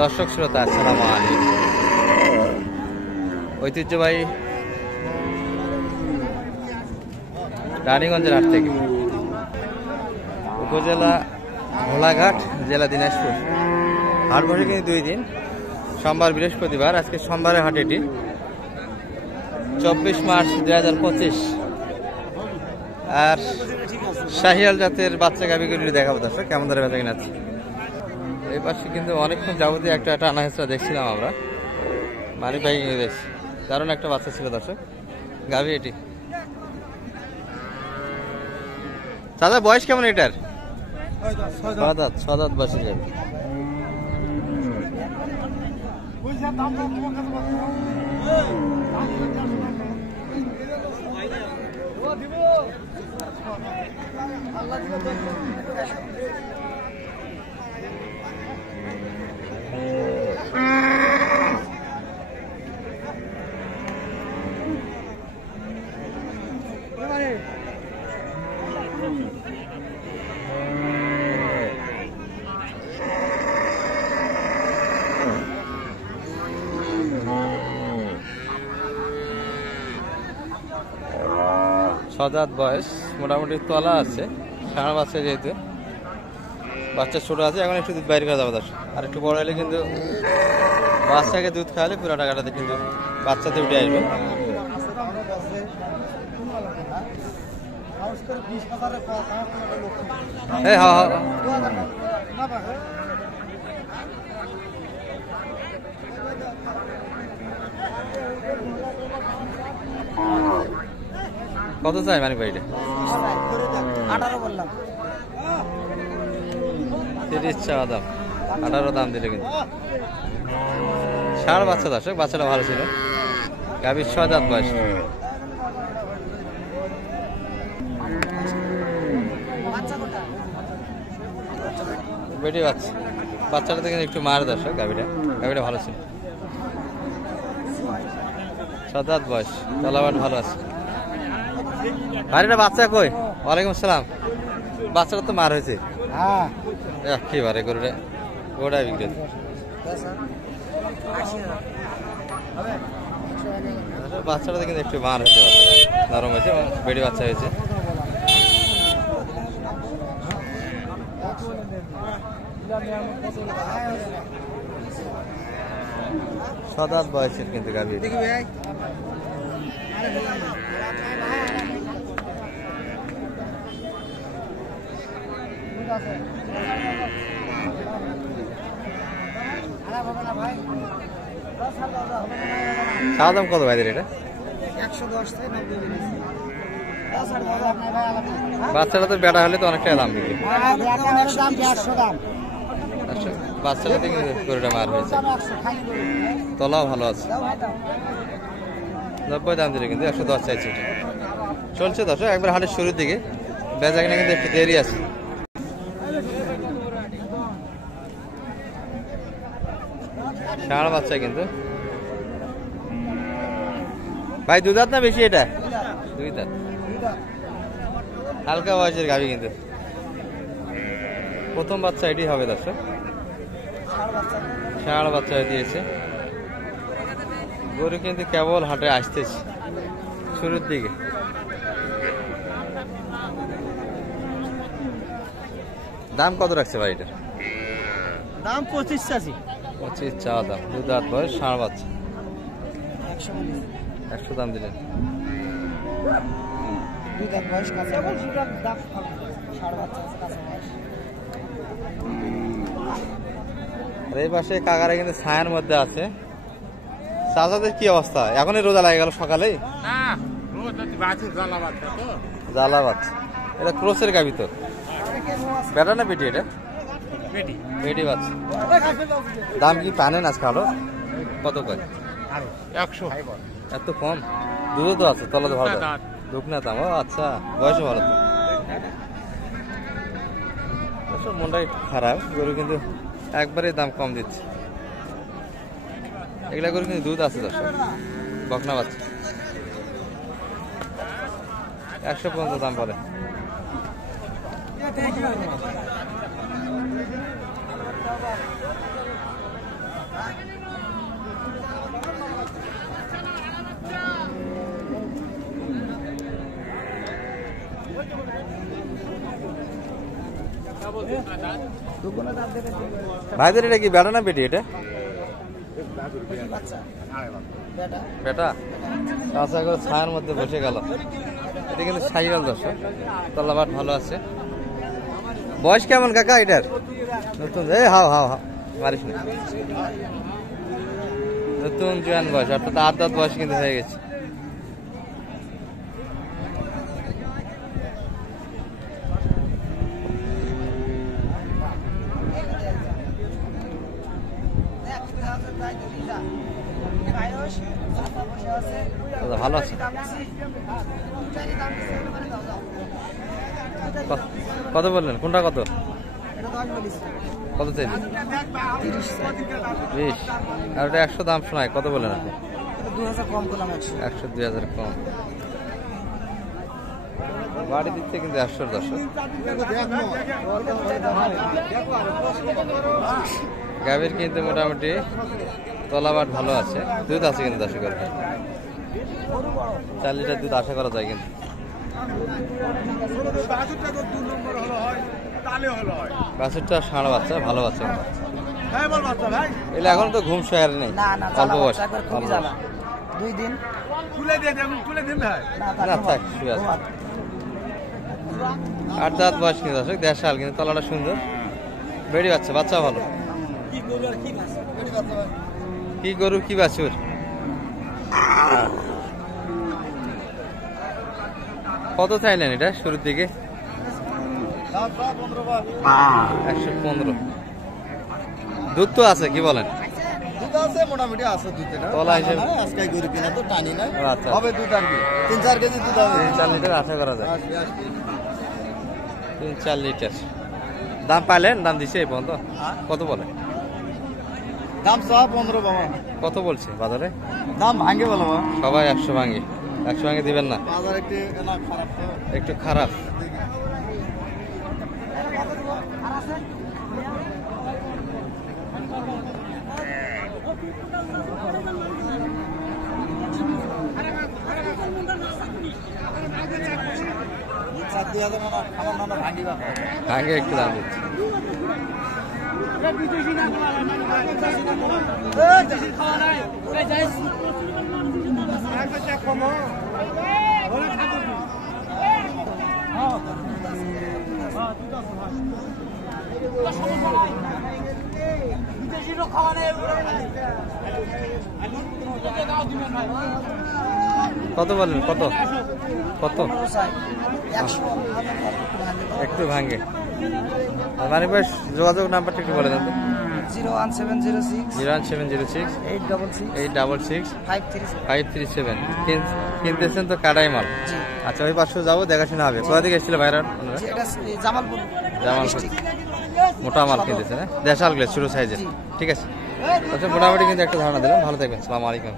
দর্শক শ্রোতা আসসালামু আলাইকুম। ঐতিহ্যবাহী রানীগঞ্জের হাট থেকে, উপজেলা ভোলাঘাট, জেলা দিনাজপুর। হাট বসে কিন্তু 2 দিন, সোমবার বৃহস্পতিবার। আজকে সোমবারের হাট এটি, 24 মার্চ 2025। আর শাহিয়াল জাতের বাচ্চা গাভীগুলি দেখাবো দর্শক, কেমন ধরে বেচা কিনা আছে। এই পাশে কিন্তু অনেকক্ষণ যাবতীয় একটা টানা হেঁচড়া দেখছিলাম আমরা, মানি ভাই দেখছি। দারুণ একটা বাচ্চা ছিল দর্শক, গাভী এটি। দাদা বয়স কেমন এটার? 6 দাঁত বয়সে যাবে। দাঁত বয়স, মোটামুটি তলা আছে, সারা বাচ্চা যেহেতু, বাচ্চা ছোট আছে, এখন একটু দুধ বাইরে করা যাবে দর্শক। আর একটু বড় হলে কিন্তু বাচ্চাকে দুধ খাওয়ালে পুরো টাকাটাতে কিন্তু বাচ্চাতে উঠে আসবে। হ্যাঁ হ্যাঁ, কত চাই মানে ভাইটা? 30 চাওয়া দাম, 18 দাম দিলে কিন্তু। ষাঁড় বাচ্চা দর্শক, বাচ্চাটা ভালো ছিল। গাভীর 6 দাঁত বয়স। বেটি বাচ্চা, বাচ্চাটা থেকে একটু মার দর্শক। গাভীটা ভালো ছিল, 7 দাঁত বয়স, তলাবাট ভালো আছে। বাড়িটা বাচ্চা কই? ওয়ালাইকুম আসসালাম। বাচ্চাটা তো মার হয়েছে একেবারে, গোটা বিক্রি। বাচ্চাটা কিন্তু একটু মার হয়েছে, বাচ্চা নরম হয়েছে এবং বেড়ি বাচ্চা হয়েছে। সদাত বয়সের কিন্তু গাভী। চাওয়া দাম কত ভাইদের এটা? 110 থেকে 90। বাচ্চাটা তো বেটা হলে তো অনেকটা দাম বিক্রি। বাচ্চাটা থেকে গরুটা মার হয়েছে, তলাও ভালো আছে। 90 দাম দিলে কিন্তু 110 চাইছে। চলছে দর্শক, একবার হাটের শুরুর দিকে, বেচা কিনা কিন্তু একটু দেরি আছে। ষাঁড় বাচ্চা কিন্তু ভাই। 2 দাঁত না বেশি এটা? 2 দাঁত, হালকা বয়সের গাভী কিন্তু। প্রথম বাচ্চা এটি হবে দর্শক, ষাঁড় বাচ্চা দিয়েছে। গরু কিন্তু কেবল হাটে আসতেছে শুরুর দিকে। দাম কত রাখছে ভাই এটার? দাম 25 চাচি। 25 চাওয়া দাম। 2 দাঁত বয়স, ষাঁড় বাচ্চা। 100 দাম দিলেন। 2 দাঁত বয়স, কাঁচা বয়স। ষাঁড় বাচ্চা কাঁচা বয়স। আর এই পাশে কাকারা কিন্তু ছায়ার মধ্যে আছে। চাচাদের কি অবস্থা? এখনই রোজা লাগে গেল সকালেই? জ্বালা বাচ্চা। এটা ক্রোসের গাভী তো? বেটা না বেটি এটা? বেটি বাচ্চা। দাম কি পানেন আজকে ভালো? কত করে? 100। এত কম? দুধও তো আছে, তলা তো ভালো, দুধ না দাম। ও আচ্ছা, বয়সও ভালো তো। মনটা একটু খারাপ, গরু কিন্তু একবারে দাম কম দিচ্ছে। এগুলা গরু কিন্তু দুধ আছে দর্শক, বকনা বাচ্চা। 100 পর্যন্ত দাম বলে। দুগুণে দাম দেবে ভাইদের এটা কি বেটা না বেটি এটা? বাচ্চা বেটা বেটা আশা করে ছায়ার মধ্যে বসে গেল। এটা কিন্তু সাইওয়াল দর্শক, তলাবাট ভালো আছে। বয়স কেমন কাকা এটার? নতুন এই হাও হাও হাও মারিস না। নতুন জোয়ান বয়স, অর্থাৎ আট দাঁত বয়স কিন্তু হয়ে গেছে। ভালো আছে। কত বললেন? কোনটা কত কত চাইছেন? 20। আর ওটা 100 দাম শোনায়, কত বললেন আপনি? 2000 কম করলাম। 100 2000 কম। বাড়ি দিচ্ছে কিন্তু 100 দর্শক। গাভীর কিন্তু মোটামুটি তলাবাট ভালো আছে, দুধ আছে কিন্তু আশা করা 4 লিটার দুধ আশা করা যায় কিন্তু। বাছুরটা ষাঁড় বাচ্চা, ভালো বাচ্চা। এলে এখন তো ঘুম শেয়ার নেই, অল্প বয়স। 2 দিন না থাক, শুয়ে আছে। 8 দাঁত বয়স কিন্তু দর্শক, 1.5 সাল কিন্তু, তলাটা সুন্দর, বেড়ি বাচ্চা, বাচ্চা ভালো। কি গরু কি বাছুর? কত চাইলেন এটা শুরুর দিকে? 115। দুধ তো আছে, কি বলেন? মোটামুটি আছে দুধ। তলা হিসেবে আজকে গরু কিনা তো টানি না, আচ্ছা হবে দুধ আর কি 3-4 কেজি দুধ হবে। 3-4 লিটার আশা করা যায়। 3-4 লিটার। দাম পাইলেন? দাম দিছে এই পর্যন্ত? কত বলে? দাম 15 বাবা। কত বলছে বাজারে? দাম ভাঙে বলো বাবা। সবাই 100 ভাঙে। 100 ভাঙে দিবেন না? বাজার একটু খারাপ তো। একটু খারাপ। ভাঙে একটু দাম দিচ্ছে। কত বলেন? কত কত? একটু ভাঙে। মানে বেশ, যোগাযোগ নাম্বারটা একটু বলে দেন তো। 01706 866 537। 537। কিনতেছেন তো কাটাই মাল? আচ্ছা, ওই পাশে যাবো, দেখাশোনা হবে। কোথা থেকে এসেছিল ভাইরা? জামালপুর। মোটা মাল কিনতেছে না, দেশাল গ্লেস ছোট সাইজের। ঠিক আছে, মোটামুটি কিন্তু একটা ধারণা দিলাম। ভালো থাকবেন, আসসালামু আলাইকুম।